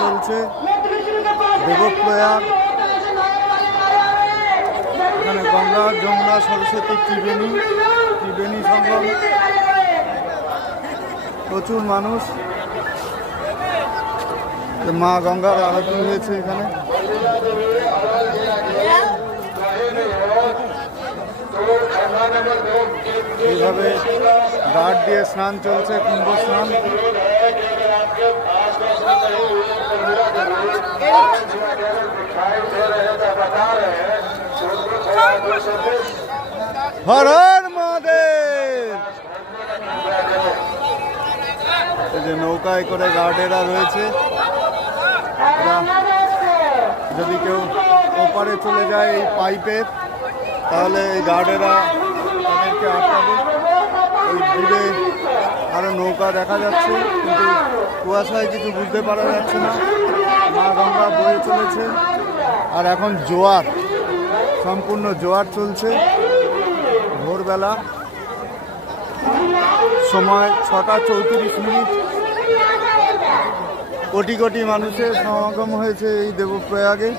চলছে দেবপ্রয়াগ। এখানে গঙ্গা যমুনা সরস্বতী ত্রিবেণী সঙ্গম। প্রচুর মানুষ। মা গঙ্গার আরতি হয়েছে এখানে। এইভাবে ঘাট দিয়ে স্নান চলছে, কুম্ভ স্নান। হর হর মহাদেব। এই যে নৌকায় করে গার্ডেরা রয়েছে, যদি কেউ ওপারে চলে যায় এই পাইপের, তাহলে এই গার্ডেরা তাদেরকে আটকাবে। ওই দূরে আরো নৌকা দেখা যাচ্ছে, কিন্তু কুয়াশায় কিছু বুঝতে পারা যাচ্ছে না। মা গঙ্গা বয়ে চলেছে। আর এখন জোয়ার, সম্পূর্ণ জোয়ার চলছে। ভোরবেলা, সময় 6:34। কোটি কোটি মানুষের সমাগম হয়েছে এই দেবপ্রয়াগে।